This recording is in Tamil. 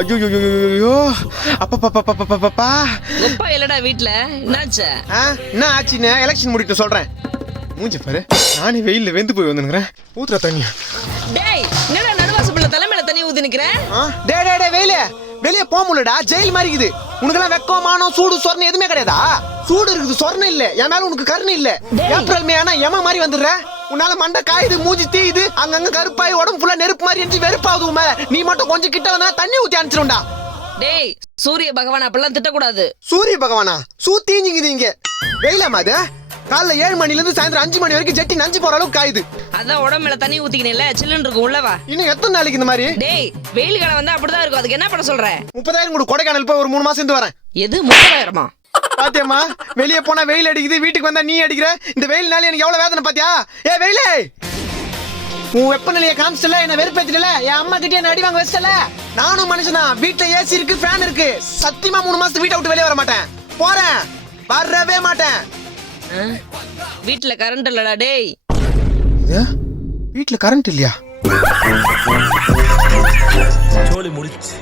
ஐயோ அப்பா அப்பா இல்லடா வீட்ல. என்னாச்சு? என்ன ஆச்சுன்னு எலெக்ஷன் முடிட்டு சொல்றேன். மூஞ்சி பாரு, நானே வெயில்ல வெந்து போய் வந்துக்கிறேன். ஊத்துற தண்ணி. டேய் என்னடா நடுவாசப்பள்ள தலைமையில தண்ணி ஊத்தி நிக்கிறேன்? டே வெயில வெளியே போக முடியலடா, ஜெயில் மாதிரி இருக்குது. உனக்கெல்லாம் வெக்கம் மானம் சூடு சொர்ணம் எதுவுமே கிடையாதா? சூடு இருக்குது, சொர்ணம் இல்ல. என் மேல உனக்கு கருணை இல்ல. ஏப்ரல் மே ஆனா எம மாதிரி வந்துடுற. உன்னால மண்டை காயுது, மூஞ்சி தீயுது, அங்கங்க கருப்பாய் உடம்பு ஃபுல்லா நெருப்பு மாதிரி எரிஞ்சு வெறுப்பாகுது. உன் மேல நீ மட்டும் கொஞ்சம் கிட்ட வந்தா தண்ணி ஊத்தி அனுப்பிச்சிடும்டா. டேய் சூரிய பகவான் அப்பெல்லாம் திட்டக்கூடாது. சூரிய பகவானா? சூத்தீஞ்சிங்குது இங்க. வெயிலாமா அது? காலைல 7 மணில இருந்து சாயந்தரம் 5 மணி வரைக்கும் ஜெட்டி நஞ்சு போற அளவுக்கு காயுது. அதான் உடம்புல தண்ணி ஊத்திக்கினேல, சில்லுன்னு இருக்கும் உள்ளவா. இன்னும் எத்தனை நாளைக்கு இந்த மாதிரி? டேய் வெயில் காலம் வந்தா அப்படிதான் இருக்கும். அதுக்கு என்ன பண்ண சொல்ற? 30,000 கூட கொடைக்கானல் போய் ஒரு 3 மாசம் இருந்து வரேன். எது 30,000? பாத்தியம்மா, வெளியே போனா வெயில் அடிக்குது, வீட்டுக்கு வந்தா நீ அடிக்கிற. இந்த வெயில்னால எனக்கு எவ்வளவு வேதனை பாத்தியா? ஏ வெயிலே, உன் வெப்பநிலையை காமிச்சல, என்ன வெறுப்பேத்திட்டல, என் அம்மா கிட்டே என்ன அடி வாங்க வச்சல. நானும் மனுஷனா, வீட்டுல ஏசி இருக்கு, ஃபேன் இருக்கு. சத்தியமா 3 மாசத்துக்கு வீட்டை விட்டு வெளியே வர மாட்டேன். போறேன், வரவே மாட்டேன். வீட்டுல கரண்ட் இல்லடா. டேய் வீட்டுல கரண்ட் இல்லையா? சோலி முடிச்சு